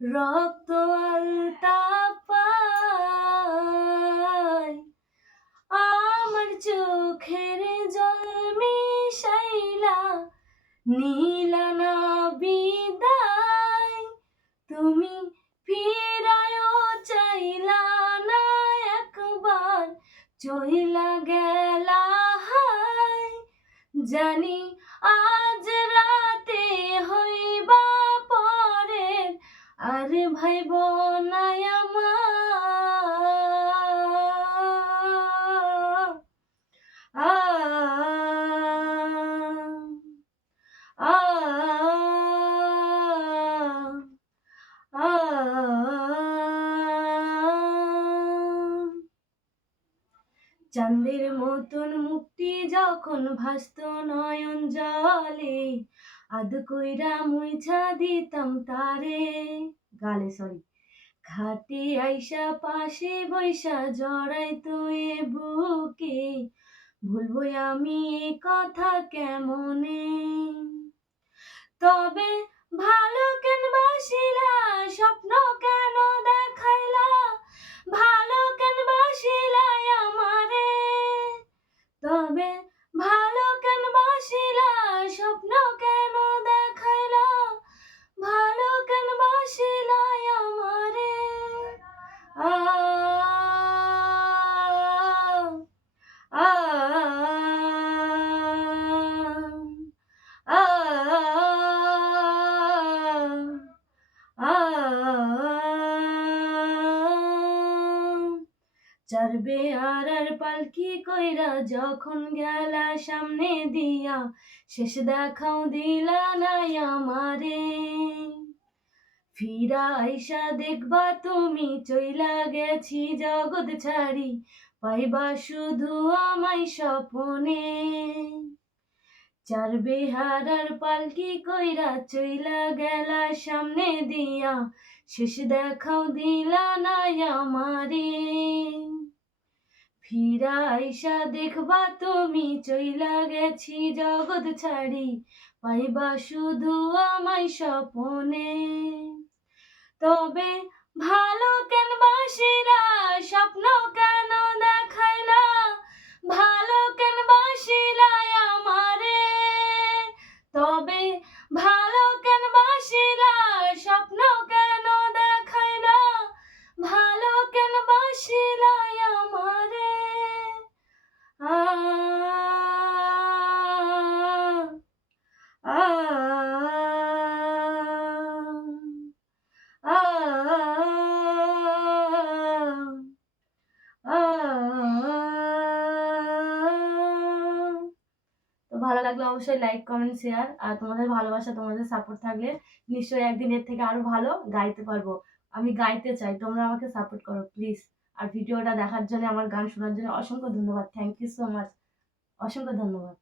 রক্ত নীলানা বিদায় তুমি ফিরায় চাইলা না একবার চইলা গেলা হায় জানি আজ চাঁদের মতন মুক্তি যখন ভাসত নয়ন জলে, আদ কইরা মুইছা দিতাম তারে। গালে সরি ঘাটে আইসা পাশে বৈশা জড়াই তো এ বুকে, ভুলবো আমি এ কথা কেমনে? তবে ভালো কেন বাসিলা স্বপ্ন তবে ভালো কেন বাসিলা স্বপ্ন কেন চারবে আর আর পালকি কইরা যখন গেলা সামনে দিয়া, শেষ দেখাও দিলা নাই আমারে। ফিরা আইসা দেখবা তুমি চইলা গেছি জগৎ ছাড়ি, পাইবা শুধু আমায় স্বপনে। চার বেহারার পালকি কইরা চইলা গেলা সামনে দিয়া, শেষ দেখাও দিলা নাই আমারে। ফিরা আইসা দেখবা তুমি চইলা গেছি জগৎ ছাড়ি, পাইবা শুধু আমায় স্বপনে। তবে ভালো কেন বাসিরা স্বপ্ন কেন ভালো লাগলে অবশ্যই লাইক কমেন্ট শেয়ার আর তোমাদের ভালোবাসা, তোমাদের সাপোর্ট থাকলে নিশ্চয়ই একদিন এর থেকে আরও ভালো গাইতে পারব। আমি গাইতে চাই, তোমরা আমাকে সাপোর্ট করো প্লিজ আর ভিডিওটা দেখার জন্য, আমার গান শোনার জন্য অসংখ্য ধন্যবাদ। থ্যাংক ইউ সো মাচ অসংখ্য ধন্যবাদ।